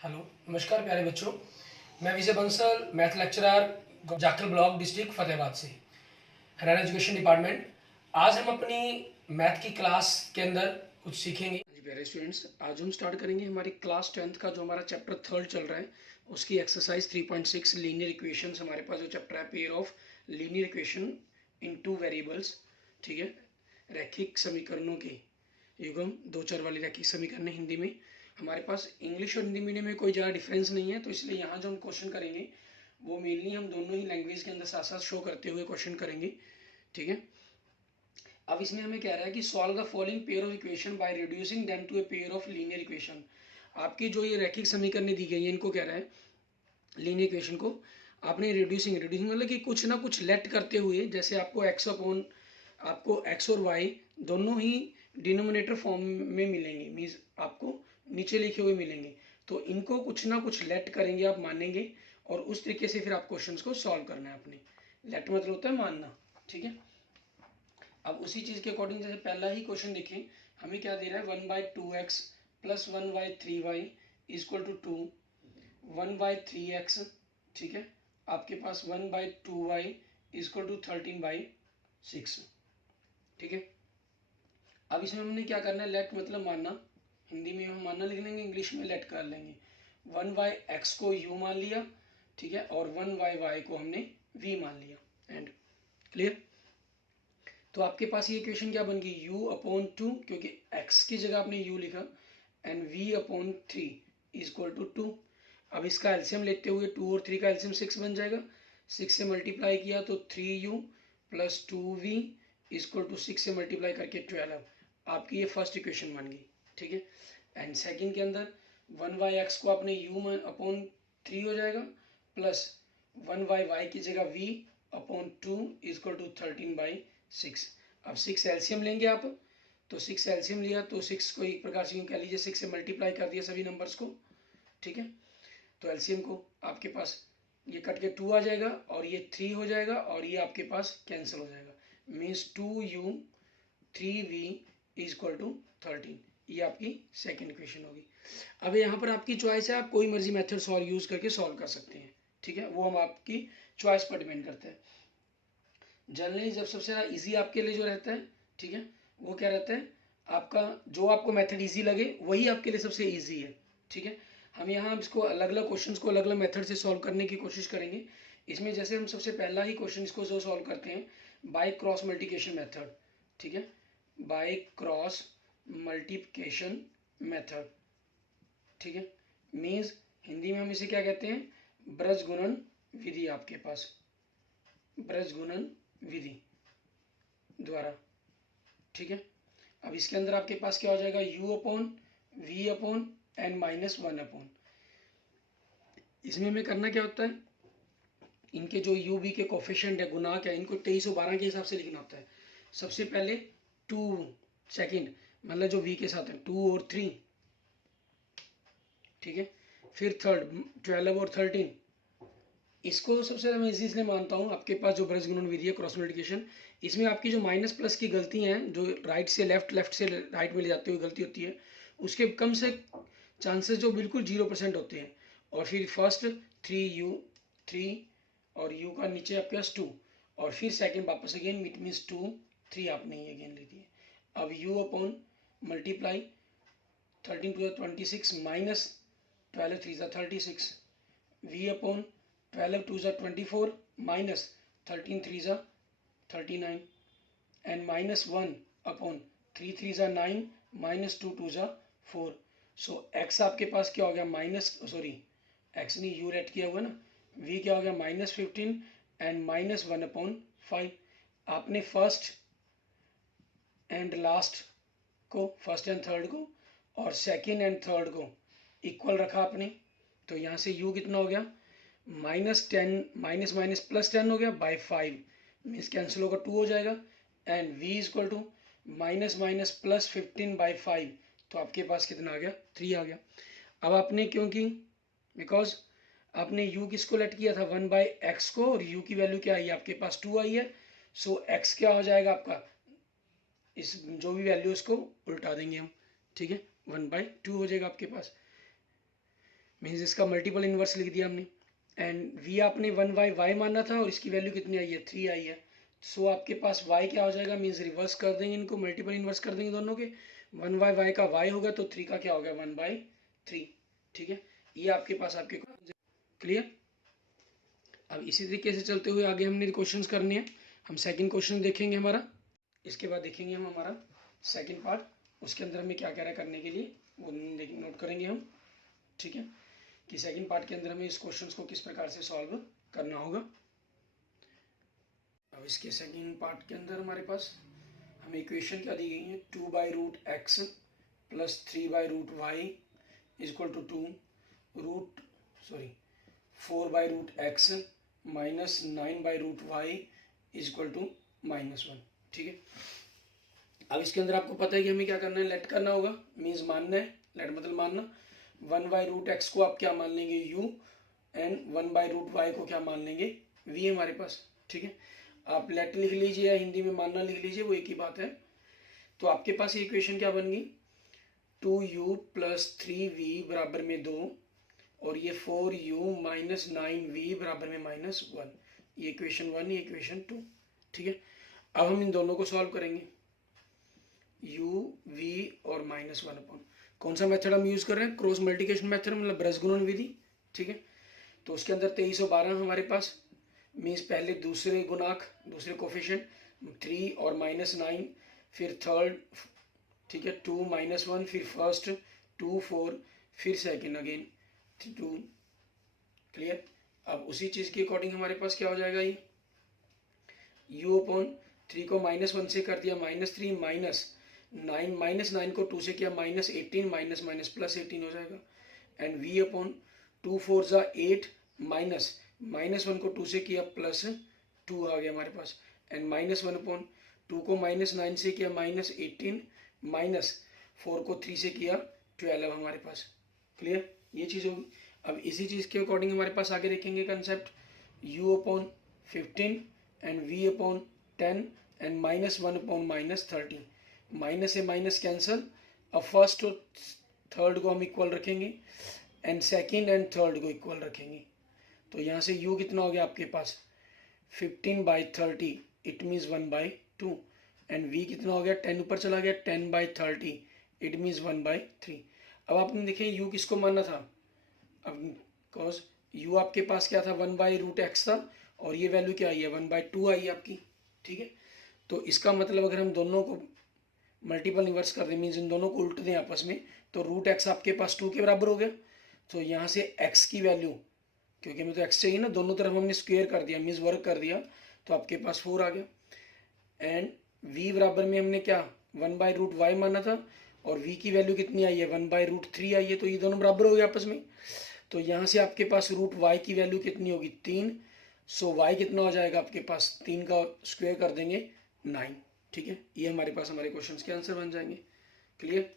Hello, नमस्कार प्यारे बच्चों। मैं Vijay Bansal, math lecturer, Jakhal block, district Fatehabad से, हरियाणा एजुकेशन डिपार्टमेंट। आज हम अपनी मैथ की क्लास के अंदर कुछ सीखेंगे। जी प्यारे स्टूडेंट्स, आज हम स्टार्ट करेंगे हमारी क्लास 10th का जो हमारा चैप्टर 3 चल रहा है, उसकी एक्सरसाइज 3.6 लीनियर इक्वेशंस। हमारे पास जो चैप्टर है pair of linear equation in two variables, ठीक है, रैखिक समीकरणों के युग्म, दो चर वाली रैखिक समीकरण हिंदी में। हमारे पास इंग्लिश और हिंदी मीडियम में कोई ज़्यादा डिफरेंस नहीं है, तो इसलिए यहाँ जो हम क्वेश्चन करेंगे वो मेनली हम दोनों ही लैंग्वेज के अंदर साथ साथ शो करते हुए क्वेश्चन करेंगे, ठीक है। अब इसमें हमें कह रहा है कि solve the following pair of equation by reducing them to a pair of linear equation. आपकी जो ये रैखिक समीकरण दी गई है, इनको कह रहा है लीनियर इक्वेशन को आपने रिड्यूसिंग रिड्यूसिंग मतलब कि कुछ ना कुछ लेट करते हुए, जैसे आपको एक्स और वाई दोनों ही डिनोमिनेटर फॉर्म में मिलेंगे, मीन्स आपको नीचे लिखे हुए मिलेंगे, तो इनको कुछ ना कुछ लेट करेंगे, आप मानेंगे, और उस तरीके से फिर आप क्वेश्चंस को सॉल्व करना है अपने। लेट मतलब होता है मानना, ठीक है। अब उसी चीज के अकॉर्डिंग जैसे पहला ही क्वेश्चन देखें, हमें क्या दे रहा है, 1/2x plus 1/3y equal to 2, 1/3x, ठीक है, आपके पास 1/2y इजक्वल टू 13/6, ठीक है। अब इसमें हमने क्या करना है, लेट मतलब मानना, हिंदी में हम मानना लिख लेंगे, इंग्लिश में लेट कर लेंगे। 1/x को u मान लिया, ठीक है, और 1/y को हमने v मान लिया। And clear. तो आपके पास ये इक्वेशन क्या बन गई, u/2, क्योंकि x की जगह आपने u लिखा, एंड v/3 इजक्वल टू 2। अब इसका एलसीएम लेते हुए 2 और 3 का एलसीएम 6 बन जाएगा, 6 से मल्टीप्लाई किया तो 3u plus 2v equal to 6 से मल्टीप्लाई करके 12। आपकी ये फर्स्ट इक्वेशन बन गई, ठीक है। एंड सेकंड के अंदर 1/x को आपने u/3 हो जाएगा, प्लस 1/y की जगह v/2 इजक्वल टू 13/6। अब 6 एलसीएम लेंगे आप, तो 6 एलसीएम लिया तो 6 को एक प्रकार से यूँ कह लीजिए 6 से मल्टीप्लाई कर दिया सभी नंबर्स को, ठीक है। तो एलसीएम को आपके पास ये कट के 2 आ जाएगा, और ये 3 हो जाएगा, और ये आपके पास कैंसिल हो जाएगा, means 2u 3v equal to 13। ये आपकी सेकेंड इक्वेशन होगी। अब यहाँ पर आपकी चॉइस है, आप कोई मर्जी मेथड सॉल्व यूज करके सॉल्व कर सकते हैं, ठीक है, वो हम आपकी चॉइस पर डिपेंड करते हैं। जनरली जब सबसे ज़्यादा ईजी आपके लिए जो रहता है, ठीक है, वो क्या रहता है, आपका जो आपको मेथड ईजी लगे वही आपके लिए सबसे ईजी है, ठीक है। हम यहाँ इसको अलग अलग क्वेश्चंस को अलग अलग मेथड से सॉल्व करने की कोशिश करेंगे। इसमें जैसे हम सबसे पहला ही क्वेश्चन इसको जो सॉल्व करते हैं बाय क्रॉस मल्टीप्लिकेशन मेथड, ठीक है, बाय क्रॉस मल्टीप्लिकेशन मेथड, ठीक है। मीन्स हिंदी में हम इसे क्या कहते हैं, ब्रज गुणन विधि, आपके पास ब्रज गुणन विधि द्वारा, ठीक है। अब इसके अंदर आपके पास क्या हो जाएगा, u/v/n-1। इसमें हमें करना क्या होता है, इनके जो u v के कोफिशिएंट है, गुणांक है, इनको 23 और 12 के हिसाब से लिखना होता है। सबसे पहले 2, सेकंड मतलब जो v के साथ है 2 और 3, ठीक है। फिर थर्ड 12 और 13। इसको सबसे ज़्यादा मैं इसलिए मानता हूँ, आपके पास जो ब्रज गुणन विधि है क्रॉस मल्टीप्लिकेशन, इसमें आपकी जो माइनस प्लस की गलती हैं, जो राइट से लेफ्ट, लेफ्ट से राइट में ले जाते हुए गलती होती है, उसके कम से चांसेस जो बिल्कुल 0% होते हैं। और फिर फर्स्ट 3 और u का नीचे आपके पास 2, और फिर सेकंड वापस अगेन इट मीन्स 2 3 आपने ये अगेन ले दिए। अब u/मल्टीप्लाई 13 2 26 minus 12 3 36, v/12 2 24 minus 13 3 39, and minus 1/3 3 9 minus 2 2 4। So x आपके पास क्या हो गया, माइनस, सॉरी x नहीं, u रेट किया हुआ ना, v क्या हो गया -15 एंड माइनस 1/5। आपने फर्स्ट एंड लास्ट को, फर्स्ट एंड थर्ड को और सेकेंड एंड थर्ड को इक्वल रखा आपने, तो यहाँ से u कितना हो गया, -10 माइनस माइनस +10 हो गया बाई 5, मीन्स कैंसिल होगा 2 हो जाएगा, and v is equal to minus minus +15/5, तो आपके पास कितना आ गया, 3 आ गया। अब आपने क्योंकि बिकॉज आपने u किसको लेट किया था, 1/x को, और u की वैल्यू क्या आई है आपके पास 2 आई है, सो x क्या हो जाएगा आपका, इस जो भी वैल्यू उसको उल्टा देंगे हम, ठीक है, 1/2 हो जाएगा आपके पास। मीन्स इसका मल्टीपल इन्वर्स लिख दिया हमने। एंड v आपने 1/y माना था और इसकी वैल्यू कितनी आई है, 3 आई है। सो आपके पास y क्या हो जाएगा, मीन्स रिवर्स कर देंगे इनको, मल्टीपल इन्वर्स कर देंगे दोनों के। 1/y का y होगा तो 3 का क्या हो गया, 1/3। ठीक है, ये आपके पास आपके क्लियर। अब इसी तरीके से चलते हुए आगे हमने क्वेश्चंस करने हैं। हम सेकंड क्वेश्चन देखेंगे हमारा, इसके बाद देखेंगे हम हमारा सेकंड पार्ट, उसके अंदर हमें क्या क्या है करने के लिए वो नोट करेंगे हम। ठीक है, कि सेकंड पार्ट के अंदर हमें इस क्वेश्चंस को किस प्रकार से सॉल्व करना होगा। अब इसके सेकंड पार्ट के अंदर हमारे पास हमें इक्वेशन क्या दी गई है, 2/√x plus 3/√y equal to 4/√x minus 9/√y equal to -1। ठीक है, अब इसके अंदर आपको पता है कि हमें क्या करना है, लेट करना होगा, मीन्स मानना है। लेट मतलब मानना। 1/√x को आप क्या मान लेंगे, u, एंड 1/√y को क्या मान लेंगे, v है हमारे पास। ठीक है, आप लेट लिख लीजिए या हिंदी में मानना लिख लीजिए, वो एक ही बात है। तो आपके पास ये इक्वेशन क्या बन गई, 2u प्लस 3v बराबर में 2 और ये 4u माइनस 9v बराबर में -1। ये इक्वेशन 1, ये इक्वेशन 2। ठीक है, अब हम इन दोनों को सॉल्व करेंगे, u, v और -1 अपॉन कौन सा मेथड हम यूज कर रहे हैं, क्रॉस मल्टीप्लिकेशन मेथड, मतलब ब्रश गुणन विधि। ठीक है, तो उसके अंदर 2312 हमारे पास, मीन्स पहले दूसरे गुणांक, दूसरे कोफिशिएंट 3 और -9, फिर थर्ड, ठीक है 2 -1, फिर फर्स्ट 2 4, फिर सेकेंड अगेन 2। क्लियर। अब उसी चीज के अकॉर्डिंग हमारे पास क्या हो जाएगा, ये u अपॉन 3 को -1 से कर दिया -3, -9 को 2 से किया -18, माइनस प्लस 18 हो जाएगा। एंड v अपॉन 2 4 जा 8, -1 को 2 से किया +2 आ गया हमारे पास। एंड -1 अपॉन 2 को -9 से किया -18, -4 को 3 से किया 12 हमारे पास। क्लियर, ये चीज़ होगी। अब इसी चीज़ के अकॉर्डिंग हमारे पास आगे देखेंगे concept, u upon 15 and v upon 10 and -1 upon -30। Minus से माइनस कैंसल। अब फर्स्ट और थर्ड को हम इक्वल रखेंगे एंड सेकंड एंड थर्ड को इक्वल रखेंगे। तो यहाँ से u कितना हो गया आपके पास, 15/30, इट मीन्स 1/2। एंड v कितना हो गया, 10 ऊपर चला गया, 10/30, इट मीन्स 1/3। अब आपने देखे u किसको मानना था, अब बिकॉज u आपके पास क्या था, 1/√x था और ये वैल्यू क्या आई है, 1/2 आई है आपकी। ठीक है, तो इसका मतलब अगर हम दोनों को मल्टीपल इन्वर्स कर दें, मीन्स इन दोनों को उल्ट दें आपस में, तो √x आपके पास 2 के बराबर हो गया। तो यहाँ से x की वैल्यू, क्योंकि हमें तो x चाहिए ना, दोनों तरफ हमने स्क्वायर कर दिया, मीन्स वर्क कर दिया, तो आपके पास 4 आ गया। एंड v बराबर में हमने क्या 1/√y माना था और v की वैल्यू कितनी आई है, 1/√3 आई है, तो ये दोनों बराबर हो गए आपस में। तो यहाँ से आपके पास √y की वैल्यू कितनी होगी, 3। सो y कितना हो जाएगा आपके पास, 3 का स्क्वायर कर देंगे 9। ठीक है, ये हमारे पास हमारे क्वेश्चंस के आंसर बन जाएंगे। क्लियर।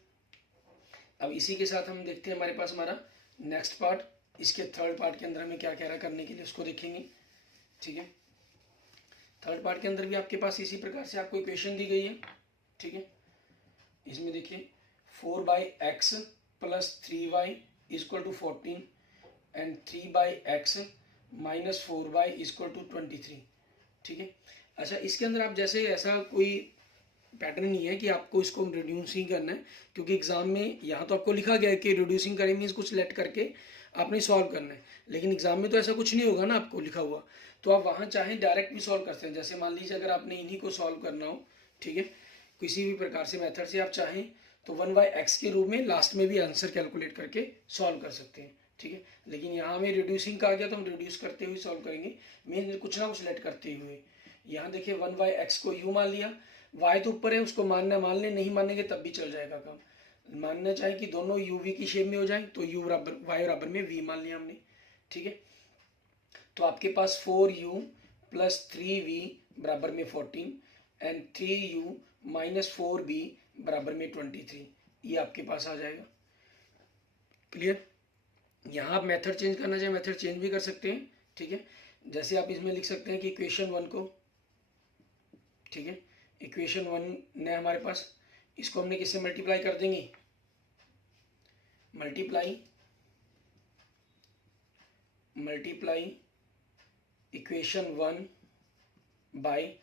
अब इसी के साथ हम देखते हैं हमारे पास हमारा नेक्स्ट पार्ट, इसके थर्ड पार्ट के अंदर हमें क्या कह रहा है करने के लिए, उसको देखेंगे। ठीक है, थर्ड पार्ट के अंदर भी आपके पास इसी प्रकार से आपको इक्वेशन दी गई है। ठीक है, इसमें देखिए 4/x plus 3y equal to 14 and 3/x minus 4y equal to 23। ठीक है, अच्छा इसके अंदर आप जैसे ऐसा कोई पैटर्न नहीं है कि आपको इसको रिड्यूसिंग करना है, क्योंकि एग्जाम में यहाँ तो आपको लिखा गया है कि रिड्यूसिंग करें मीन्स कुछ लेट करके आपने सॉल्व करना है, लेकिन एग्जाम में तो ऐसा कुछ नहीं होगा ना आपको लिखा हुआ, तो आप वहाँ चाहें डायरेक्ट भी सॉल्व कर सकते हैं। जैसे मान लीजिए अगर आपने इन्हीं को सॉल्व करना हो, ठीक है, किसी भी प्रकार से मेथड से आप चाहें तो 1/x के रूप में लास्ट में भी आंसर कैलकुलेट करके सॉल्व कर सकते हैं। ठीक है, लेकिन यहाँ हमें रिड्यूसिंग का आ गया तो हम रिड्यूस करते हुए सॉल्व करेंगे, मीन कुछ ना कुछ लेट करते हुए। यहाँ देखिए 1/x को u मान लिया, y तो ऊपर है उसको मानना मान ले, नहीं मानेंगे तब भी चल जाएगा काम। मानना चाहे कि दोनों u v की शेप में हो जाए तो u बराबर y बराबर में v मान लिया हमने। ठीक है, तो आपके पास 4u प्लस 3v बराबर में 14 एंड 3u माइनस 4b बराबर में 23, ये आपके पास आ जाएगा। क्लियर। यहाँ आप मेथड चेंज करना चाहें मेथड चेंज भी कर सकते हैं। ठीक है, जैसे आप इसमें लिख सकते हैं कि इक्वेशन 1 को, ठीक है, इक्वेशन 1 ने हमारे पास, इसको हमने किससे मल्टीप्लाई कर देंगे, मल्टीप्लाई मल्टीप्लाई इक्वेशन 1 बाय,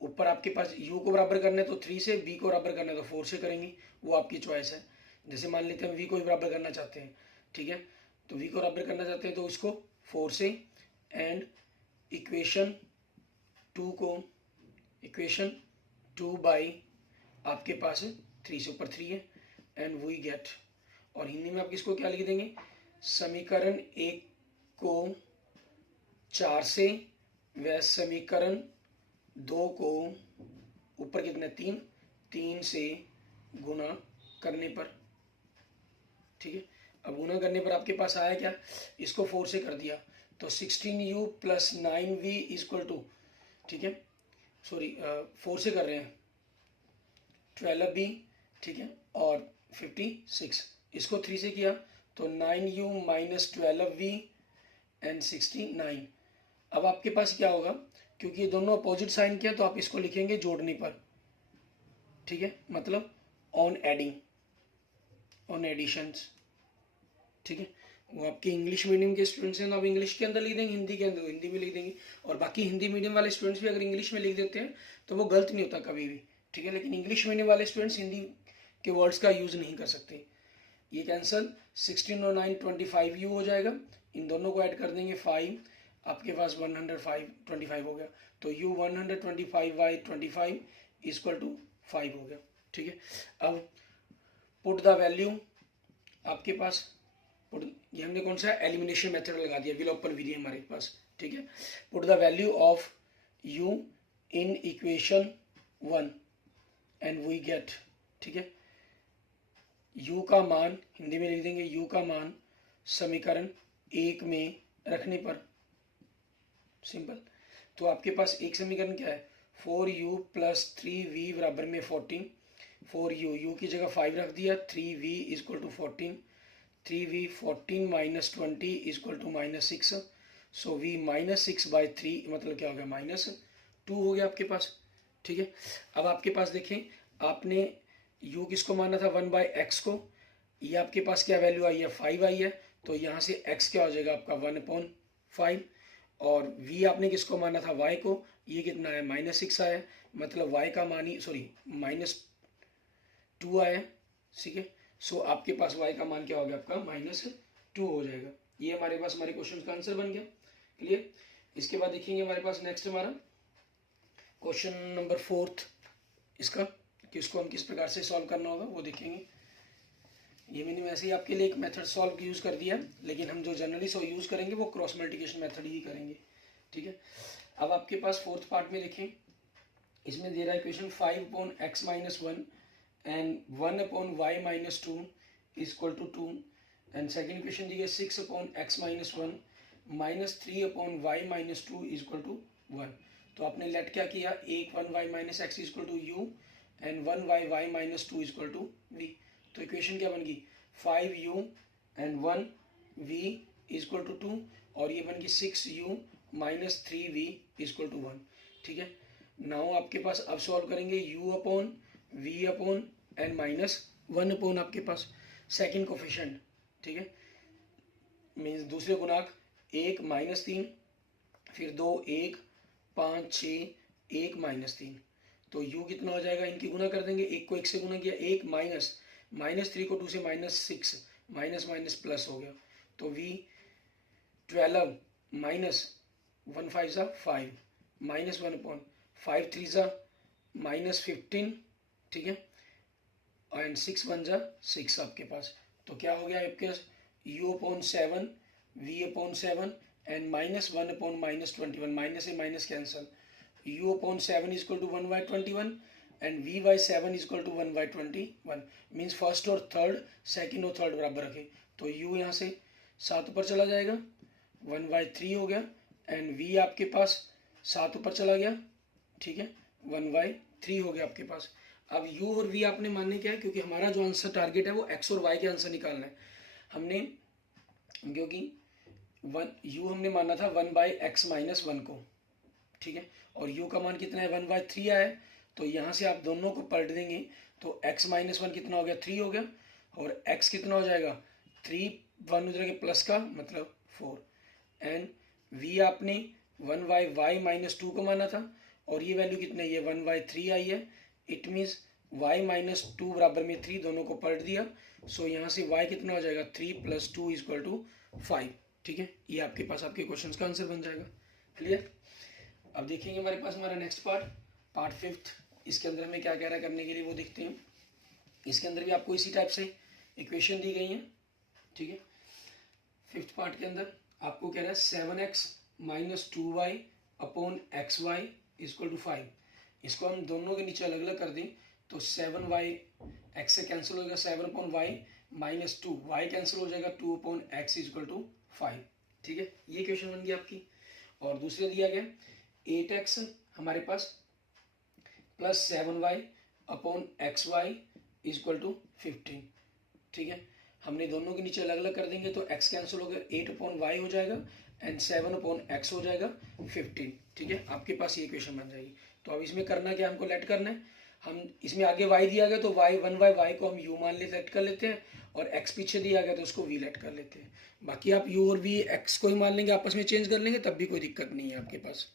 ऊपर आपके पास u को बराबर करना है तो 3 से, v को बराबर करना है तो 4 से करेंगे, वो आपकी चॉइस है। जैसे मान लेते हैं v को भी बराबर करना चाहते हैं, ठीक है, तो v को बराबर करना चाहते हैं तो उसको 4 से, एंड इक्वेशन 2 बाई आपके पास 3 से, ऊपर 3 है, एंड वी गेट, और हिंदी में आप किसको क्या लिख देंगे, समीकरण 1 को 4 से व समीकरण 2 को ऊपर कितने 3 से गुना करने पर, ठीक है। अब गुना करने पर आपके पास आया क्या, इसको 4 से कर दिया तो 16u plus 9v equal to, ठीक है, सॉरी 4 से कर रहे हैं 12b, ठीक है, और 56, इसको 3 से किया तो 9u माइनस 12v एंड 69। अब आपके पास क्या होगा, क्योंकि ये दोनों अपोजिट साइन किया तो आप इसको लिखेंगे जोड़ने पर, ठीक है, मतलब ऑन एडिंग, ऑन एडिशंस, ठीक है। वो आपके इंग्लिश मीडियम के स्टूडेंट्स हैं तो आप इंग्लिश के अंदर लिख देंगे, हिंदी के अंदर तो हिंदी में लिख देंगे, और बाकी हिंदी मीडियम वाले स्टूडेंट्स भी अगर इंग्लिश में लिख देते हैं तो वो गलत नहीं होता कभी भी, ठीक है, लेकिन इंग्लिश मीडियम वाले स्टूडेंट्स हिंदी के वर्ड्स का यूज़ नहीं कर सकते। ये कैंसिल, 16 और 9 25u हो जाएगा, इन दोनों को ऐड कर देंगे 5, आपके पास 125 हो गया, तो u 125/25 इक्वल टू 5 हो गया, ठीक है। अब पुट द वैल्यू, आपके पास पुट, ये हमने कौन सा एलिमिनेशन मेथड लगा दिया, विलोपन विधि हमारे पास, ठीक है। Put the value of u in equation 1 and we get, ठीक है, u का मान हिंदी में लिख देंगे, u का मान समीकरण 1 में रखने पर, सिंपल, तो आपके पास एक समीकरण क्या है, 4u प्लस 3v बराबर में 14, 4u, u की जगह 5 रख दिया, 3v equal to 14, 3v 14 minus 20 equal to -6, so v -6/3 मतलब क्या हो गया, -2 हो गया आपके पास, ठीक है। अब आपके पास देखें, आपने u किसको माना था 1/x को, ये आपके पास क्या वैल्यू आई है 5 आई है, तो यहाँ से x क्या हो जाएगा आपका 1/5, और v आपने किसको माना था y को, ये कितना है -6 आया, मतलब y का मान ही सॉरी -2 आया, ठीक है, सो आपके पास y का मान क्या हो गया आपका -2 हो जाएगा। ये हमारे पास हमारे क्वेश्चन का आंसर बन गया, क्लियर। इसके बाद देखेंगे हमारे पास नेक्स्ट हमारा क्वेश्चन नंबर 4 इसका, कि इसको हम किस प्रकार से सॉल्व करना होगा वो देखेंगे। ये मैंने वैसे ही आपके लिए एक मेथड सॉल्व यूज़ कर दिया, लेकिन हम जो जनरली सो यूज़ करेंगे वो क्रॉस मल्टीप्लिकेशन मेथड ही करेंगे, ठीक है। अब आपके पास 4th पार्ट में देखें, इसमें दे रहा है equation 5/x-1 and 1/y-2 equal to 2, and second equation दी है 6/x-1 -3/y-2 इक्वल टू 1। तो आपने लेट क्या किया, 1 equal to u and 1y-2 equal to v, तो इक्वेशन क्या बन गई 5u and 1v equal to 2, और ये बन गई 6u minus 3v equal to 1, ठीक है। नाउ आपके पास अब सॉल्व करेंगे u/v एंड -1 आपके पास सेकेंड कोफिशिएंट, ठीक है, मीन्स दूसरे गुणांक 1 -3, फिर 2 1 5 6 1 -3, तो u कितना हो जाएगा, इनकी गुना कर देंगे, 1 को 1 से गुना किया, 1 -3 को 2 से -6 माइनस प्लस हो गया, तो v 12 -1 5 5 -1/5 3 -15, ठीक है, एंड 6 1 6 आपके पास, तो क्या हो गया आपके पास u/7 v/7 एंड -1/-21, माइनस से minus cancel, u/7 equal to 1/21 and v/7 equal to 1/21, means first और थर्ड, सेकंड और थर्ड बराबर रखें, तो u यहाँ से 7 ऊपर चला जाएगा, 1/3 हो गया, एंड v आपके पास 7 ऊपर चला गया, ठीक है, 1/3 हो गया आपके पास। अब u और v आपने मानने क्या है, क्योंकि हमारा जो आंसर टारगेट है वो x और y के आंसर निकालना है हमने, क्योंकि u हमने माना था 1/x-1 को, ठीक है, और u का मान कितना है 1/3 आया है, तो यहाँ से आप दोनों को पलट देंगे तो x-1 कितना हो गया 3 हो गया, और x कितना हो जाएगा 3, 1 उधर के प्लस का मतलब 4, एंड v आपने 1/y y माइनस 2 को माना था और ये वैल्यू कितनी है, ये 1/3 आई है। इट मीन्स y माइनस 2 बराबर में 3, दोनों को पलट दिया। सो यहाँ से y कितना हो जाएगा, 3 + 2 = 5। ठीक है, ये आपके पास आपके क्वेश्चन का आंसर बन जाएगा। क्लियर। अब देखेंगे हमारे पास हमारा नेक्स्ट पार्ट 5th। इसके अंदर हमें क्या कह रहा है करने के लिए वो देखते हैं। इसके अंदर भी आपको इसी टाइप से इक्वेशन दी गई है। ठीक है, 5th पार्ट के अंदर आपको कह रहा है 7x - 2y अपॉन xy = 5। इसको हम दोनों के नीचे अलग अलग कर दें तो 7y x से कैंसिल हो जाएगा, 7/y - 2 y कैंसिल हो जाएगा, 2/x = 5। ठीक है, ये इक्वेशन बन गई आपकी। और दूसरे दिया गया 8x हमारे पास प्लस 7y अपॉन xy = 15। ठीक है, हमने दोनों के नीचे अलग अलग कर देंगे तो x कैंसिल हो गया, 8/y हो जाएगा एंड 7/x हो जाएगा 15। ठीक है, आपके पास ये इक्वेशन बन जाएगी। तो अब इसमें करना क्या, हमको लेट करना है। हम इसमें आगे y दिया गया तो y 1/y को हम u मान लेट कर लेते हैं और x पीछे दिया गया तो उसको v लेट कर लेते हैं। बाकी आप u और v x को ही मान लेंगे, आपस में चेंज कर लेंगे, तब भी कोई दिक्कत नहीं है आपके पास।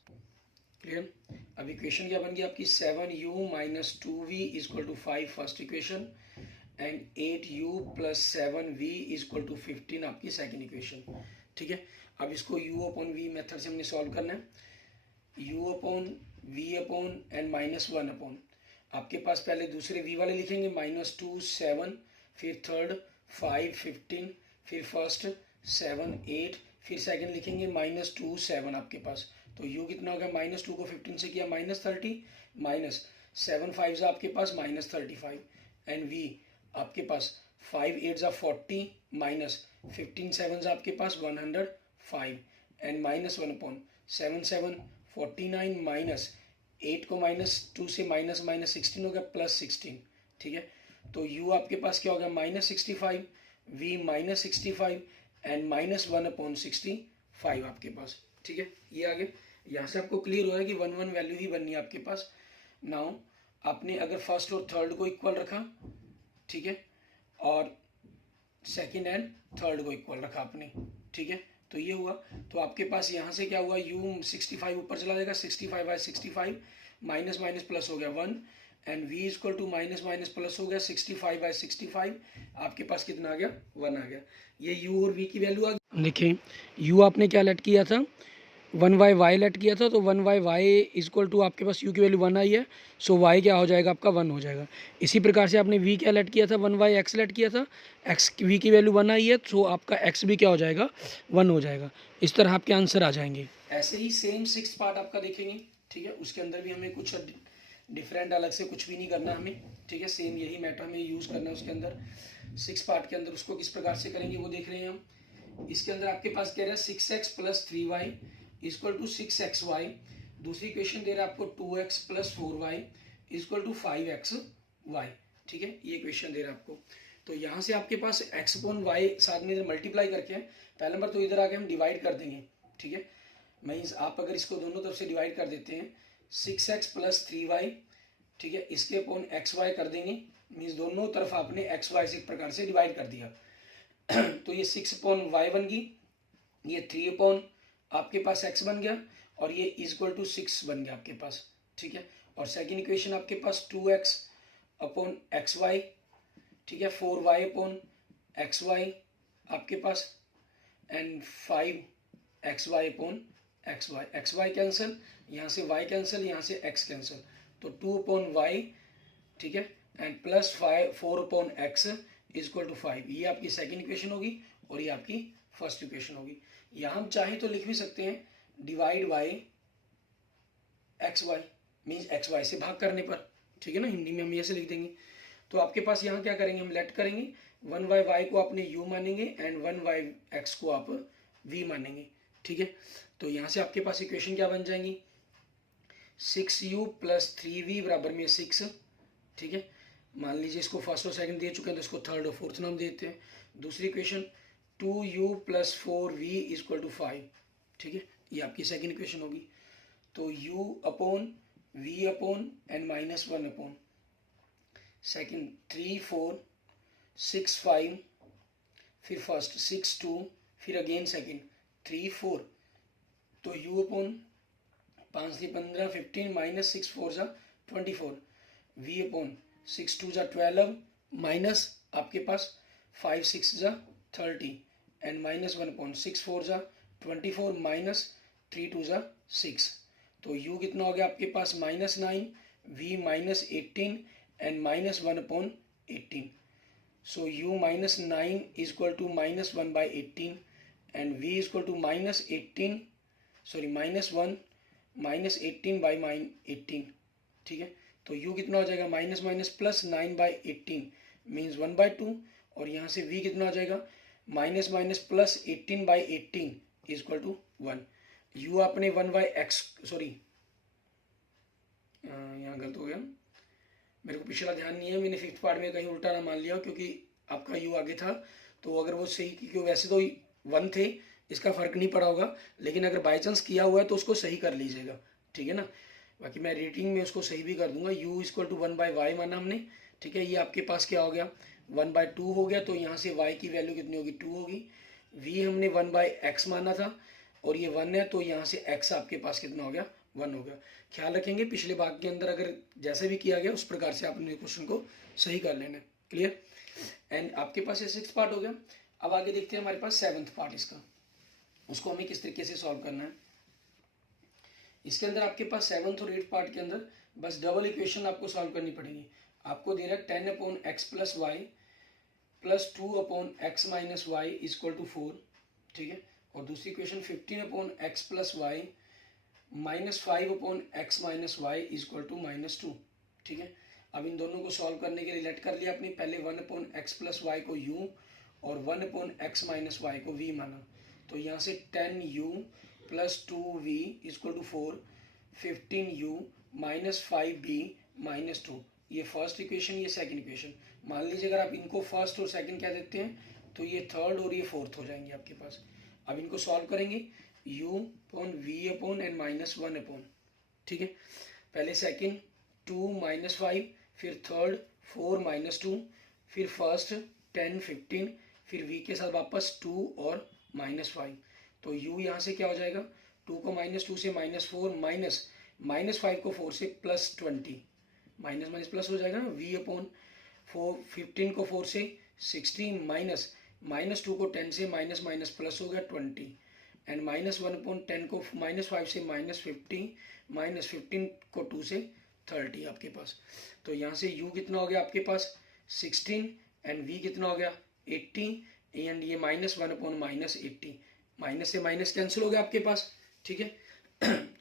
क्लियर। अब इक्वेशन क्या बन गई आपकी, 7u - 2v = 5 first equation and 8u + 7v = 15 आपकी सेकंड इक्वेशन। ठीक है, अब इसको u/v मेथड से हमने सॉल्व करना है। u/v/ एंड -1/, आपके पास पहले दूसरे v वाले लिखेंगे, -2 7, फिर थर्ड 5 15, फिर फर्स्ट 7 8, फिर सेकंड लिखेंगे -2 7 आपके पास। तो u कितना हो गया, -2 को 15 से किया -30, -7 5 आपके पास -35 एंड v आपके पास 5 8 40 -15 7 आपके पास 105 एंड -1/, 7 7 49 8 को -2 से -16 हो गया +16। ठीक है, तो u आपके पास क्या हो गया, -65, v -65 एंड -1/65 आपके पास। ठीक है, ये आगे यहाँ से आपको क्लियर हो रहा है कि 1 1 वैल्यू ही बननी है आपके पास। नाउ आपने अगर फर्स्ट और थर्ड को इक्वल रखा, ठीक है, और सेकंड एंड थर्ड को इक्वल रखा आपने, ठीक है, तो ये हुआ। तो आपके पास यहाँ से क्या हुआ, u 65 ऊपर चला जाएगा, 65/65 माइनस माइनस प्लस हो गया 1 एंड v = माइनस प्लस हो गया 65/65, आपके पास कितना आ गया, 1 आ गया। ये u और v की वैल्यू आ गई। देखिए u आपने क्या लेट किया था, 1/y लेट किया था, तो 1/y = आपके पास u की वैल्यू 1 आई है, सो y क्या हो जाएगा आपका 1 हो जाएगा। इसी प्रकार से आपने v क्या लेट किया था, 1/x लेट किया था, x v की वैल्यू 1 आई है, तो आपका x भी क्या हो जाएगा, 1 हो जाएगा। इस तरह आपके आंसर आ जाएंगे। ऐसे ही सेम 6th पार्ट आपका देखेंगे। ठीक है, उसके अंदर भी हमें कुछ डिफरेंट अलग से कुछ भी नहीं करना हमें। ठीक है, सेम यही मैटर हमें यूज़ करना है उसके अंदर। 6 पार्ट के अंदर उसको किस प्रकार से करेंगे वो देख रहे हैं हम। इसके अंदर आपके पास कह रहा है 6x + 3y = 6xy। दूसरी इक्वेशन दे रहा है आपको 2x + 4y = 5xy। ठीक है, ये इक्वेशन दे रहा है आपको। तो यहाँ से आपके पास x/y साथ में मल्टीप्लाई करके, पहले नंबर तो इधर आके हम डिवाइड कर देंगे। ठीक है, मीन्स आप अगर इसको दोनों तरफ से डिवाइड कर देते हैं, 6x + 3y, ठीक है, इसके अपॉन xy कर देंगे, मीन्स दोनों तरफ आपने xy से एक प्रकार से डिवाइड कर दिया। तो ये 6/y बन गई, ये 3/ आपके पास x बन गया और ये = 6 बन गया आपके पास। ठीक है, और सेकंड इक्वेशन आपके पास 2x/xy, ठीक है, 4y/xy आपके पास एंड 5xy/xy। xy कैंसिल, यहाँ से y कैंसिल, यहाँ से x कैंसिल, तो 2/y, ठीक है, एंड प्लस 4/x = 5। ये आपकी सेकंड इक्वेशन होगी और ये आपकी फर्स्ट इक्वेशन होगी। यहाँ हम चाहे तो लिख भी सकते हैं divide by xy, means xy से भाग करने पर। ठीक है ना, हिंदी में हम ऐसे लिख देंगे। तो आपके पास यहाँ क्या करेंगे, हम लेट करेंगे, 1/y को आपने u मानेंगे एंड 1/x को आप v मानेंगे। ठीक है, तो यहाँ से आपके पास इक्वेशन क्या बन जाएंगी, 6u + 3v = 6। ठीक है, मान लीजिए इसको फर्स्ट और सेकंड दे चुके हैं तो इसको थर्ड और फोर्थ नाम देते हैं। दूसरी इक्वेशन 2u + 4v = 5। ठीक है, ये आपकी सेकंड इक्वेशन होगी। तो u/v/ एंड -1/, सेकंड 3 4 6 5, फिर फर्स्ट 6 2, फिर अगेन सेकंड 3 4, तो u अपॉन 5 3 15 15 माइनस 6 4 जा 24, v अपॉन 6 2 जा 12 माइनस आपके पास 5 6 जा 30 एंड माइनस 1 अपॉन 6 4 जा 24 माइनस 3 2 जा 6, तो u कितना हो गया आपके पास -9, v -18 and minus 1 upon 18, so u -9 is equal to -1 by 18 and v is equal to -18, sorry -1 -18 by -18, ठीक है। तो u कितना हो जाएगा minus minus plus 9 by 18 means 1/2, और यहाँ से v कितना हो जाएगा minus minus plus 18 by 18 is equal to 1। u आपने 1/x, सॉरी यहाँ गलत हो गया, मेरे को पिछला ध्यान नहीं है, मैंने 5th पार्ट में कहीं उल्टा ना मान लिया क्योंकि आपका u आगे था, तो अगर वो सही, क्योंकि वैसे तो 1 थे, इसका फ़र्क नहीं पड़ा होगा, लेकिन अगर बाई चांस किया हुआ है तो उसको सही कर लीजिएगा, ठीक है ना। बाकी मैं रेटिंग में उसको सही भी कर दूंगा। u इक्वल टू 1/y माना हमने, ठीक है। ये आपके पास क्या हो गया 1/2 हो गया, तो यहाँ से y की वैल्यू कितनी होगी 2 होगी। v हमने 1/x माना था और ये 1 है, तो यहाँ से x आपके पास कितना हो गया 1 हो गया। ख्याल रखेंगे पिछले भाग के अंदर अगर जैसे भी किया गया उस प्रकार से आपने क्वेश्चन को सही कर लेना, क्लियर। एंड आपके पास ये 6th पार्ट हो गया। अब आगे देखते हैं हमारे पास 7th पार्ट इसका, उसको हमें किस तरीके से सॉल्व करना है। इसके अंदर आपके पास 7th और 8th पार्ट के अंदर बस डबल इक्वेशन आपको सॉल्व करनी पड़ेगी। आपको दे रहा है 10/x + y plus 2/x - y is equal to 4, ठीक है। और दूसरी equation 15/x + y minus 5/x - y is equal to -2, ठीक है। अब इन दोनों को सॉल्व करने के लिए लेट कर लिया अपने, पहले 1/x + y को u और 1/x - y को v माना, तो यहाँ से 10u + 2v is equal to 4, 15u - 5v - 2, ये फर्स्ट इक्वेशन, ये सेकंड इक्वेशन। मान लीजिए अगर आप इनको फर्स्ट और सेकंड क्या देते हैं तो ये थर्ड और ये फोर्थ हो जाएंगे आपके पास। अब इनको सॉल्व करेंगे u/v/n -1/, ठीक है। पहले सेकंड 2 - 5, फिर थर्ड 4 - 2, फिर फर्स्ट 10 15, फिर v के साथ वापस 2 और -5, तो u यहाँ से क्या हो जाएगा 2 को -2 से -4 -5 को 4 से +20, माइनस माइनस प्लस हो जाएगा ना। v/4 15 को 4 से 16 -2 को 10 से माइनस माइनस प्लस हो गया 20 एंड -1/10 को -5 से -50 -15 को 2 से 30 आपके पास। तो यहाँ से u कितना हो गया आपके पास 16 एंड v कितना हो गया 80 एंड ये -1/-80, माइनस से माइनस कैंसिल हो गया आपके पास, ठीक है।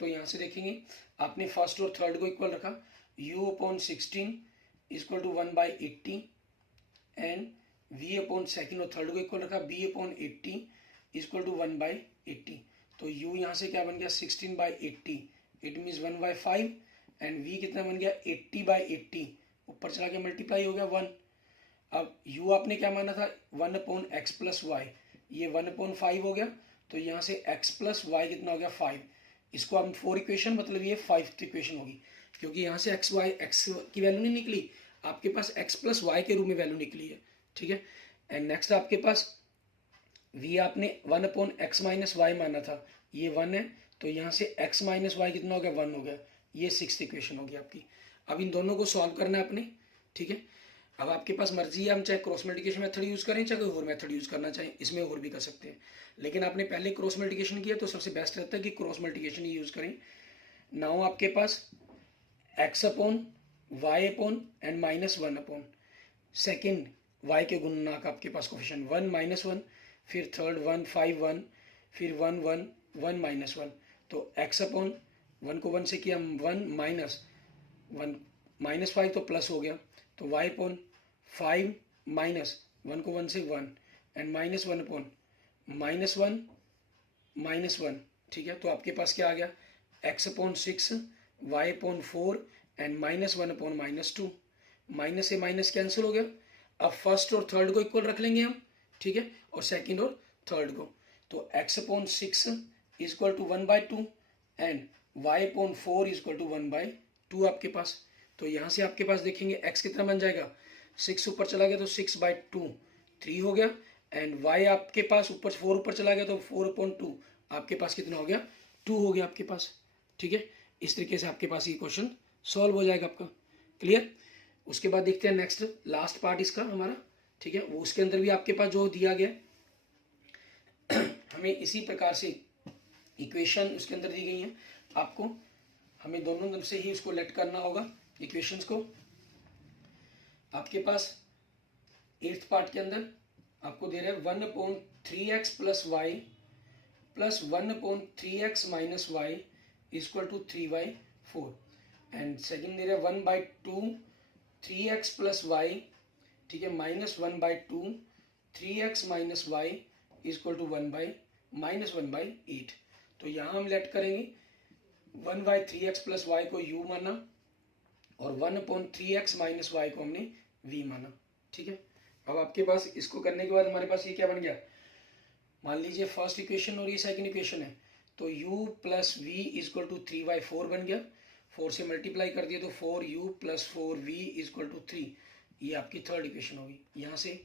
तो यहाँ से देखेंगे आपने फर्स्ट और थर्ड को इक्वल रखा, u/16 इक्वल टू 1/80 एंड v/सेकंड और थर्ड को इक्वल रखा b/80 इक्वल टू 1/80, तो u यहाँ से क्या बन गया 16/80, इट मीन्स 1/5 एंड v कितना बन गया 80/80, ऊपर चला के मल्टीप्लाई हो गया 1। अब u आपने क्या माना था 1/x + y, ये 1/5 हो गया, तो यहाँ से x + y कितना हो गया 5, इसको हम 4 इक्वेशन मतलब ये 5th इक्वेशन होगी, क्योंकि यहाँ से x की वैल्यू नहीं निकली, आपके पास x + y के रूप में वैल्यू निकली है, ठीक है। एंड नेक्स्ट आपके पास v आपने 1/x - y माना था, ये 1 है, तो यहाँ से x - y कितना हो गया 1 हो गया, ये 6th इक्वेशन होगी आपकी। अब इन दोनों को सॉल्व करना है आपने, ठीक है। अब आपके पास मर्जी है, हम चाहे क्रॉस मल्टीप्लिकेशन मेथड यूज़ करें चाहे कोई और मेथड यूज़ करना चाहें, इसमें और भी कर सकते हैं, लेकिन आपने पहले क्रॉस मल्टीप्लिकेशन किया तो सबसे बेस्ट रहता है कि क्रॉस मल्टीप्लिकेशन ही यूज़ करें। नाउ आपके पास x/y/ एंड -1/, सेकेंड y के गुणनक आपके पास कोफिशिएंट 1 -1, फिर थर्ड 1 5 1, फिर 1 1 1 -1, तो x/1 को 1 से किया 1 -1 -5 तो प्लस हो गया, तो y/5 -1 को 1 से 1 एंड -1/-1 ठीक है। तो आपके पास क्या आ गया x/6 y/4 एंड -1/-2, माइनस से माइनस कैंसिल हो गया। अब फर्स्ट और थर्ड को इक्वल रख लेंगे हम, ठीक है, और सेकंड और थर्ड को, तो x/6 equal to 1/2 and y/4 equal to 1/2 आपके पास। तो यहाँ से आपके पास देखेंगे x कितना बन जाएगा 6 ऊपर चला गया तो 6/2 3 हो गया एंड y आपके पास ऊपर 4 ऊपर चला गया तो 4/2 आपके पास कितना हो गया, 2 हो गया आपके पास। ठीक है, इस तरीके से आपके पास ये क्वेश्चन सॉल्व हो जाएगा आपका। क्लियर। उसके बाद देखते हैं नेक्स्ट लास्ट पार्ट इसका हमारा। ठीक है, वो उसके अंदर भी आपके पास जो दिया गया हमें इसी प्रकार से इक्वेशन उसके अंदर दी गई है आपको, हमें दोनों तरफ से ही उसको लेट करना होगा इक्वेशंस को। आपके पास 8th पार्ट के अंदर आपको दे रहे हैं 1/3x plus Y plus 1/3x minus Y equal to 3/4 and second दे रहे हैं 1/2 3x प्लस वाई, ठीक है, minus 1/2 3x minus Y equal to 1/-1/8। तो यहाँ हम लेट करेंगे 1/3x प्लस वाई को u माना और 1/3x माइनस वाई को हमने v माना। ठीक है, अब आपके पास इसको करने के बाद हमारे पास ये क्या बन गया, मान लीजिए फर्स्ट इक्वेशन और ये सेकंड इक्वेशन है, तो u plus V equal to 3/4 बन गया। 4 से मल्टीप्लाई कर दिया तो 4u plus 4v equal to 3, ये आपकी थर्ड इक्वेशन होगी। यहाँ से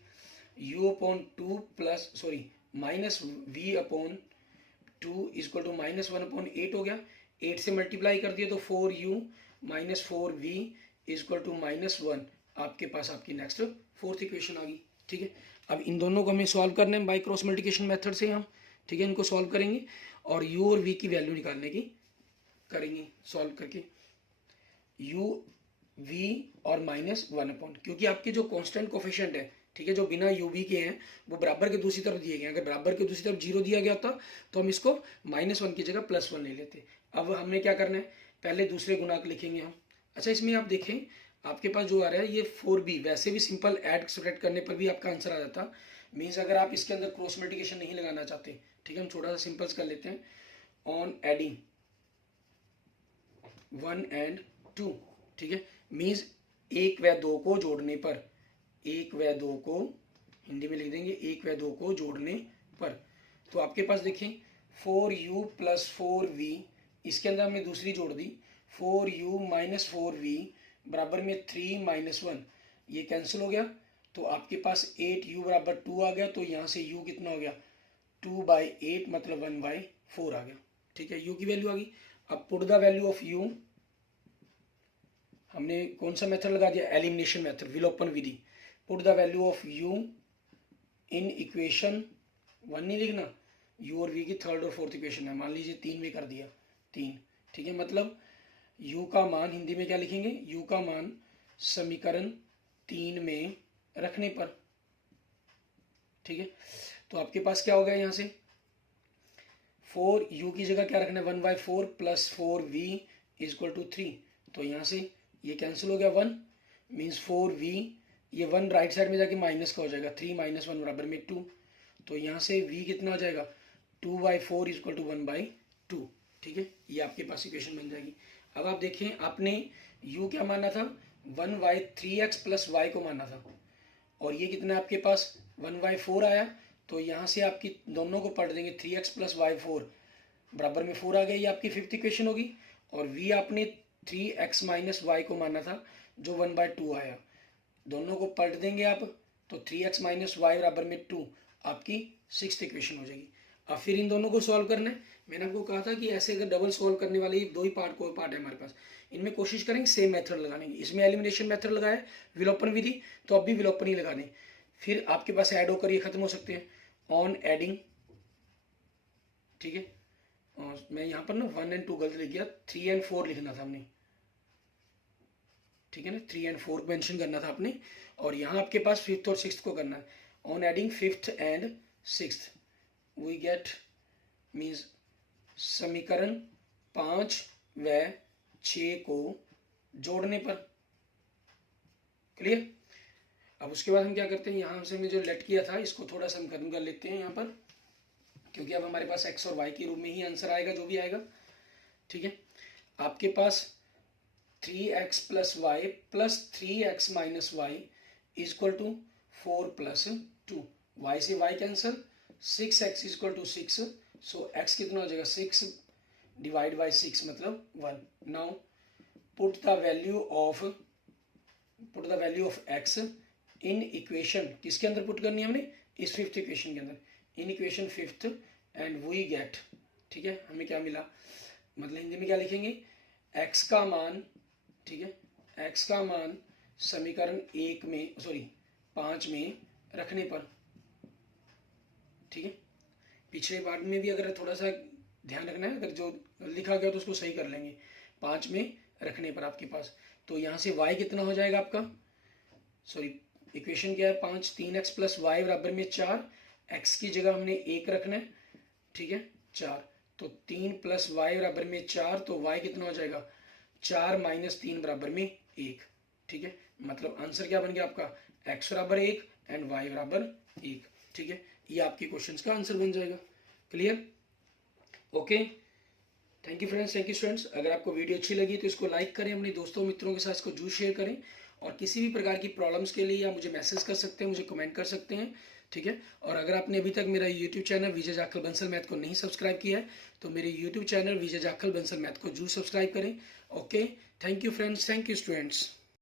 u/2 plus sorry minus v/2 equal to minus 1/8 हो गया। 8 से मल्टीप्लाई कर दिया तो 4u minus 4v equal to -1, आपके पास आपकी नेक्स्ट फोर्थ इक्वेशन आ गई। ठीक है, अब इन दोनों को हमें सॉल्व करना है बाय क्रॉस मल्टीप्लिकेशन मेथड से हम। ठीक है, इनको सॉल्व करेंगे और u और v की वैल्यू निकालने की करेंगे सॉल्व करके। u v और -1/, क्योंकि आपके जो कांस्टेंट कोफिशिएंट है, ठीक है, जो बिना u v के हैं वो बराबर के दूसरी तरफ दिए गए हैं। अगर बराबर के दूसरी तरफ 0 दिया गया होता तो हम इसको -1 की जगह +1 ले लेते। अब हमें क्या करना है, पहले दूसरे गुणांक लिखेंगे हम। अच्छा, इसमें आप देखें आपके पास जो आ रहा है ये 4b, वैसे भी सिंपल ऐड सब्ट्रैक्ट करने पर भी आपका आंसर आ जाता। मीन्स अगर आप इसके अंदर क्रॉस मल्टीप्लिकेशन नहीं लगाना चाहते, ठीक है, हम थोड़ा सा सिंपल्स कर लेते हैं। ऑन एडिंग 1 and 2, ठीक है, मीन्स 1 व 2 को जोड़ने पर, 1 व 2 को हिंदी में लिख देंगे 1 व 2 को जोड़ने पर, तो आपके पास देखें 4u प्लस 4v, इसके अंदर हमने दूसरी जोड़ दी 4u माइनस 4v बराबर में 3 माइनस 1, ये कैंसिल हो गया तो आपके पास 8u बराबर 2 आ गया। तो यहाँ से u कितना हो गया 2/8 मतलब 1/4 आ गया। ठीक है, u की वैल्यू आ गई। अब put the value of u, हमने कौन सा मेथड लगा दिया, एलिमिनेशन मेथड, विलोपन विधि। Put the value of u in equation 1 नहीं लिखना, u और v की थर्ड और फोर्थ इक्वेशन है, मान लीजिए 3 में कर दिया 3। ठीक है, मतलब u का मान हिंदी में क्या लिखेंगे, u का मान समीकरण 3 में रखने पर। ठीक है, तो आपके पास क्या होगा, यहाँ से 4u की जगह क्या रखना है 1/4 प्लस 4v इक्वल टू 3, तो यहाँ से ये कैंसिल हो गया 1, मीन्स 4v, ये 1 राइट साइड में जाके माइनस का हो जाएगा, 3 माइनस 1 बराबर में 2, तो यहाँ से v कितना आ जाएगा 2/4 इक्वल टू 1/2। ठीक है, ये आपके पास इक्वेशन बन जाएगी। अब आप देखें आपने u क्या माना था 1/3x प्लस y को माना था, और ये कितना आपके पास 1/4 आया, तो यहाँ से आपकी दोनों को पढ़ देंगे 3x प्लस वाई 4 बराबर में 4 आ गया, ये आपकी फिफ्थ इक्वेशन होगी। और v आपने 3x माइनस वाई को माना था जो 1/2 आया, दोनों को पलट देंगे आप तो 3x माइनस वाई बराबर में 2 आपकी सिक्स्थ इक्वेशन हो जाएगी। अब फिर इन दोनों को सॉल्व करना है। मैंने आपको कहा था कि ऐसे अगर डबल सॉल्व करने वाले दो ही पार्ट है हमारे पास, इनमें कोशिश करेंगे सेम मेथड लगाने की। इसमें एलिमिनेशन मेथड लगाया विलोपन विधि, तो अब भी विलोपन ही लगाने, फिर आपके पास ऐड होकर ये खत्म हो सकते हैं ऑन एडिंग। ठीक है, और मैं यहाँ पर ना 1 and 2 गलत लिख गया, 3 and 4 लिखना था हमने। ठीक है ना, 3 and 4 मेंशन करना था आपने, और यहाँ आपके पास फिफ्थ और सिक्स्थ को करना है। On adding fifth and sixth we get means समीकरण 5 व 6 को जोड़ने पर। क्लियर। अब उसके बाद हम क्या करते हैं, यहाँ से हमने जो लेट किया था इसको थोड़ा सा हम खत्म कर लेते हैं यहाँ पर, क्योंकि अब हमारे पास x और y के रूप में ही आंसर आएगा जो भी आएगा। ठीक है, आपके पास 3x plus Y plus 3x minus Y equal to 4 plus 2, y से y cancel, 6x equal to 6, so x कितना हो जाएगा 6 डिवाइड बाई 6 मतलब 1। Now put the value of x in equation, किसके अंदर पुट करनी है हमने इस फिफ्थ इक्वेशन के अंदर, in equation fifth, and we get, ठीक है, हमें क्या मिला, मतलब हिंदी में क्या लिखेंगे, x का मान, ठीक है, x का मान समीकरण 1 में, सॉरी 5 में रखने पर, ठीक है, पिछले बार में भी अगर थोड़ा सा ध्यान रखना है, अगर जो लिखा गया तो उसको सही कर लेंगे, 5 में रखने पर आपके पास, तो यहाँ से y कितना हो जाएगा आपका, सॉरी इक्वेशन क्या है 5, 3x प्लस वाई बराबर में 4, x की जगह हमने 1 रखना है, ठीक है, 4, तो 3 प्लस वाई बराबर में 4, तो y कितना हो जाएगा 4 माइनस 3 बराबर में 1, ठीक है, मतलब आंसर क्या बन गया आपका, x बराबर 1 एंड y बराबर 1, ठीक है, ये आपके क्वेश्चंस का आंसर बन जाएगा। Clear, okay, thank you friends, thank you students. अगर आपको वीडियो अच्छी लगी तो इसको लाइक करें, अपने दोस्तों मित्रों के साथ इसको जरूर शेयर करें, और किसी भी प्रकार की प्रॉब्लम्स के लिए आप मुझे मैसेज कर सकते हैं, मुझे कमेंट कर सकते हैं, ठीक है। और अगर आपने अभी तक मेरा यूट्यूब चैनल विजय जाखल बंसल मैथ को नहीं सब्सक्राइब किया है तो मेरे यूट्यूब चैनल विजय जाखल बंसल मैथ को जरूर सब्सक्राइब करें। Okay, thank you friends, thank you students.